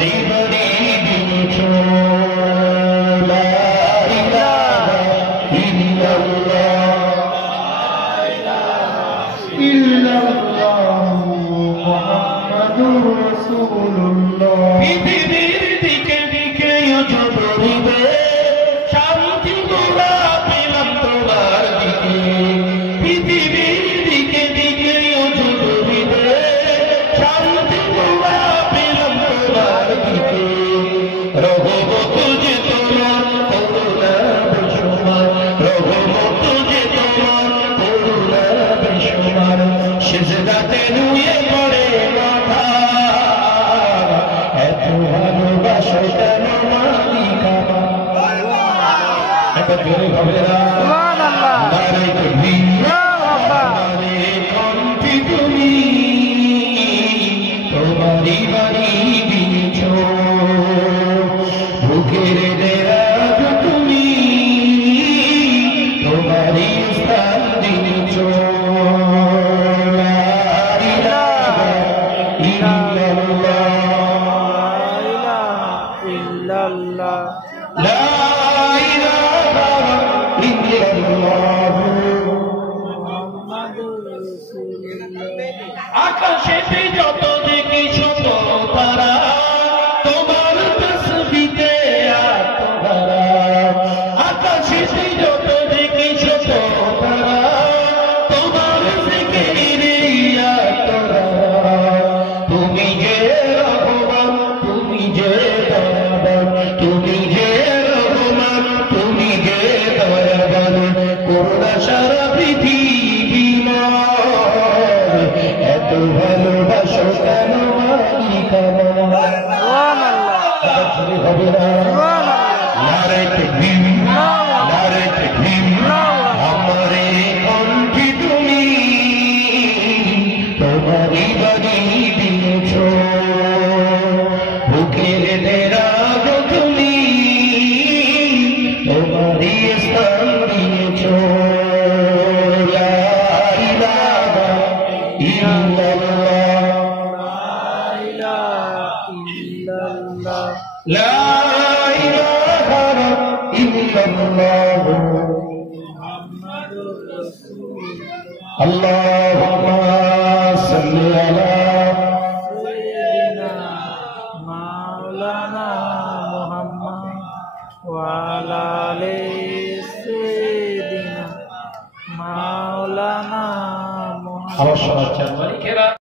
তোমারই বাড়ি দিয়েছো লা ইলাহা ইল্লাল্লাহ মুহাম্মাদুর রাসূলুল্লাহ পৃথিবীর দিকে দিকে জড়িবে শান্তি তোরা পেলাম তোমার দিকে পৃথিবীর দিকে দিকে জড়িবে শান্তি তোরা পেলাম তোমার দিকে রহমত যে তোমার করুণা বেশুমার রহমত যে তোমার করুণা বেশুমার সিজদাতে নুয়ে পড়ে মাথা এত ভালোবাসো কেন মালিক আমার এটা জোরে হবে না সুবহানাল্লাহ নারে তাকবীর নারে কণ্ঠে তুমি তোমারই বাড়ি দিয়েছো বুকের দেরাজ তুমি তোমারই স্থান দিয়েছো আকাশেতে যত দেখি ছোট তারা তোমার তসবিতে আত্মহারা আকাশেতে যত দেখি ছোট তারা তোমার জিকিরে আত্মহারা তুমি যে রহমান তুমি যে দয়াবান তুমি যে রহমান তুমি যে দয়াবান করুণা সারা পৃথিবী এত ভালোবাসো কেন মালিক আমার হবে না নারে তাকবীর নারে তাকবীর আমারে কণ্ঠে তুমি তোমারই বাড়ি দিয়েছো বুকের দেরাজ তুমি তোমারই স্থান দিয়েছো লা ইলাহা ইল্লাল্লাহ লা ইলাহা ইল্লাল্লাহ মুহাম্মাদুর রাসূলুল্লাহ আল্লাহুম্মা সাল্লি আলা সাইয়্যিদিনা মাওলানা মুহাম্মদ ওয়া আলা আলি সাইয়্যিদিনা মাওলানা মুহাম্মদ।